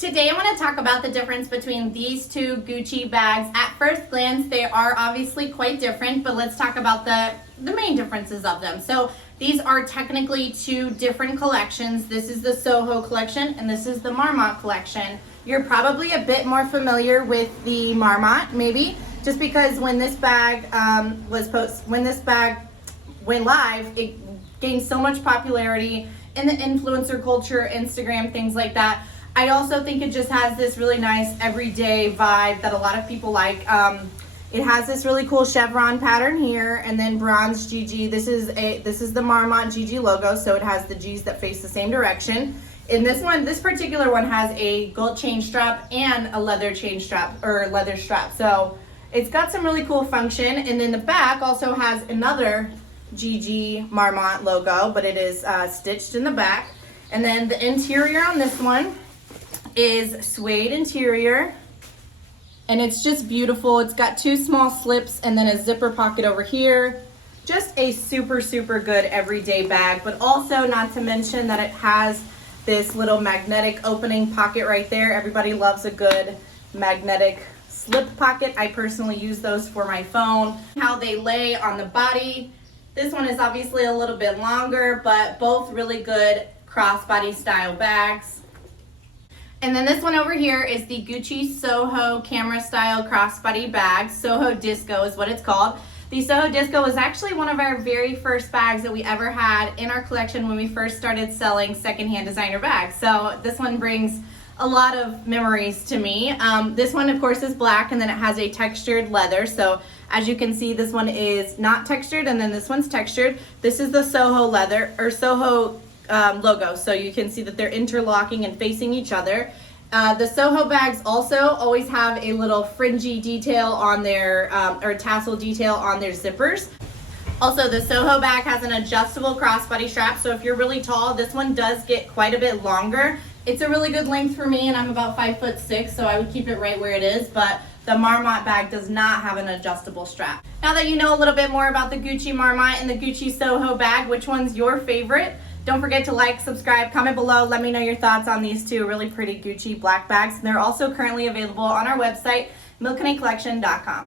Today I want to talk about the difference between these two Gucci bags. At first glance, they are obviously quite different, but let's talk about the main differences of them. So these are technically two different collections. This is the Soho collection and this is the Marmont collection. You're probably a bit more familiar with the Marmont, maybe, just because when this bag went live, it gained so much popularity in the influencer culture, Instagram, things like that. I also think it just has this really nice everyday vibe that a lot of people like. It has this really cool chevron pattern here, and then bronze GG. This is the Marmont GG logo, so it has the G's that face the same direction. In this particular one has a gold chain strap and a leather chain strap or leather strap. So it's got some really cool function. And then the back also has another GG Marmont logo, but it is stitched in the back. And then the interior on this one is suede interior, and it's just beautiful. It's got two small slips and then a zipper pocket over here. Just a super good everyday bag, but also not to mention that it has this little magnetic opening pocket right there. Everybody loves a good magnetic slip pocket. I personally use those for my phone. How they lay on the body. This one is obviously a little bit longer, but both really good crossbody style bags. And then this one over here is the Gucci Soho camera style crossbody bag. Soho Disco is what it's called. The Soho Disco was actually one of our very first bags that we ever had in our collection when we first started selling secondhand designer bags. So this one brings a lot of memories to me. This one of course is black, and then it has a textured leather. So as you can see, this one is not textured, and then this one's textured. This is the Soho leather or Soho logo, so you can see that they're interlocking and facing each other. The Soho bags also always have a little fringy detail on their or tassel detail on their zippers. Also, the Soho bag has an adjustable crossbody strap, so if you're really tall, this one does get quite a bit longer. It's a really good length for me, and I'm about 5'6", so I would keep it right where it is, but the Marmont bag does not have an adjustable strap. Now that you know a little bit more about the Gucci Marmont and the Gucci Soho bag, which one's your favorite? Don't forget to like, subscribe, comment below. Let me know your thoughts on these two really pretty Gucci black bags. They're also currently available on our website, milkandcollection.com.